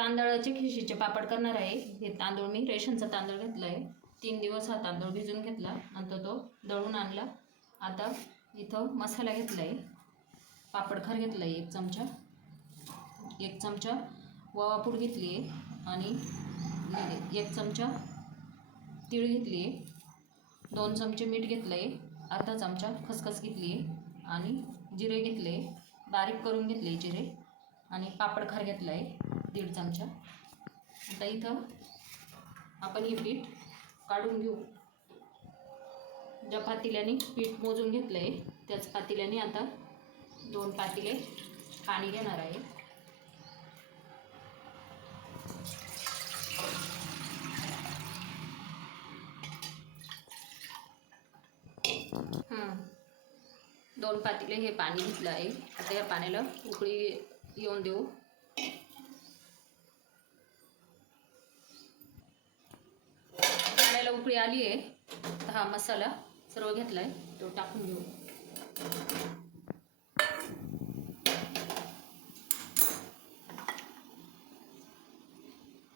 तांदळाचे खिशीचे पापड करणार आहे। हे तांदूळ मी रेशनचा तांदूळ घेतला आहे। 3 दिवस हा तांदूळ भिजून घेतला, नंतर तो दळून आणला। आता इथं मसाला घेतला आहे। पापडखार घेतला आहे 1 चमचा, 1 चमचा ओवा पूड घेतली आहे आणि 1 चमचा तीळ घेतली आहे, 2 चमचे मीठ घेतलं आहे, अर्धा चमचा खसखस घेतली आहे आणि जिरे घेतले, बारीक करून घेतले जिरे, आणि पापडखार घेतला आहे 1.5 चमचा। आता इथं आपण हे पीठ काढून घेऊ। ज्या पातेल्याने पीठ मोजून घेतलं आहे त्याच पातेल्याने आता 2 पातेले पाणी घेणार आहे। दोन पातेले हे पाणी घेतलं आहे। आता या पाण्याला उकळी येऊन देऊ। पाण्याला उकळी आली आहे, तर हा मसाला सर्व घेतला आहे तो टाकून घेऊ।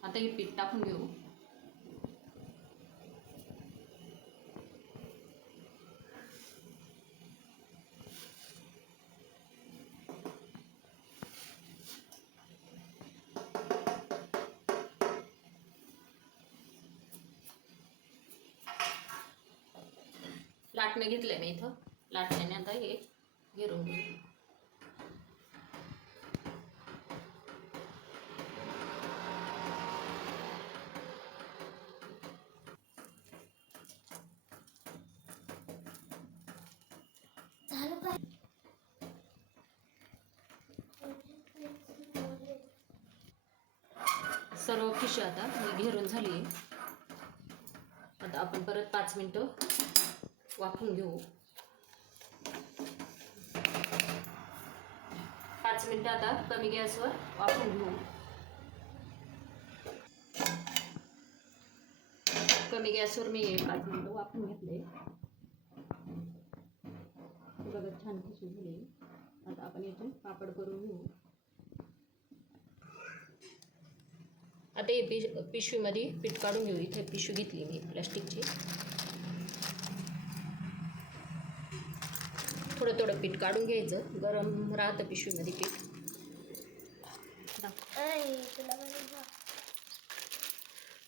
आता हे पीठ टाकून घेऊ। लाटणं घेतलंय मी इथं, लाटण्याने आता हे गिरवून घेऊ। सर्व खिशी आता ही घेरून झाली आहे। आता आपण परत 5 मिनिटं वाफवून घेऊ। 5 मिनिटं आता कमी गॅसवर वाफवून घेऊ। कमी गॅसवर मी 5 मिनिटं वाफवून घेतले। बघा छान खिशी झाली। आता आपण यातून पापड करून घेऊ। आता हे पिशवीमध्ये पीठ काढून घेऊ। इथे पिशवी घेतली मी प्लास्टिकची। थोडं थोडं पीठ काढून घ्यायचं, गरम राहतं पिशवीमध्ये पीठ।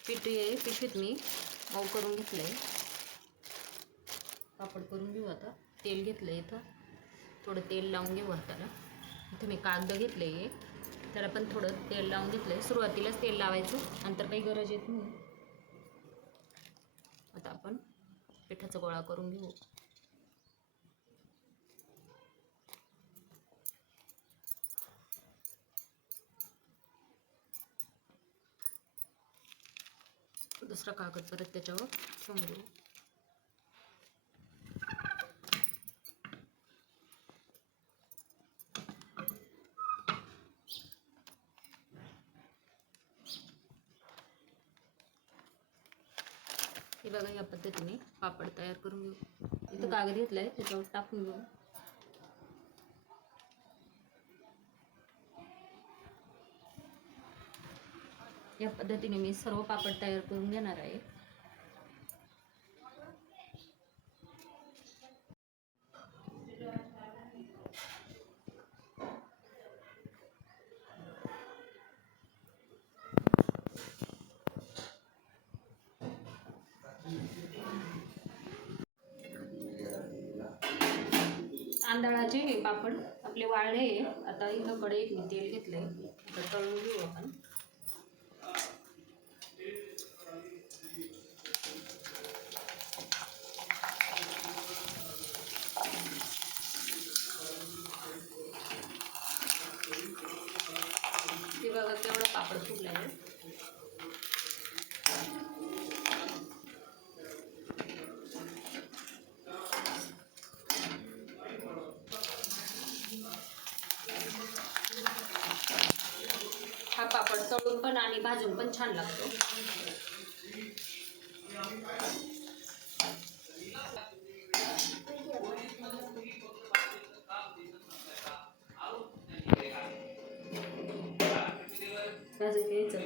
पीठ हे पिशवीत मी मऊ करून घेतलंय। पापड करून घेऊ। आता तेल घेतलंय, इथं थोडं तेल लावून घेऊ हाताला। इथं मी कागद घेतले, त्याला पण थोडं तेल लावून घेतलंय। सुरुवातीलाच तेल लावायचं, नंतर काही गरज येत नाही। आता आपण पिठाचा गोळा करून घेऊ। दुसरा कागद परत त्याच्यावर ठेवून घेऊ। हे बघा, या पद्धतीने पापड तयार करून घेऊ। इथं कागद घेतलाय, त्याच्यावर टाकून घेऊ। या पद्धतीने मी सर्व पापड तयार करून घेणार आहे। तांदळाचे हे पापड आपले वाळले। आता इथं कढईत मी तेल घेतलंय, आता तळून घेऊ आपण। हे बघा केवढा पापड फुगला आहे। हा पापड तळून पण आणि भाजून पण छान लागतो। घ्यायचं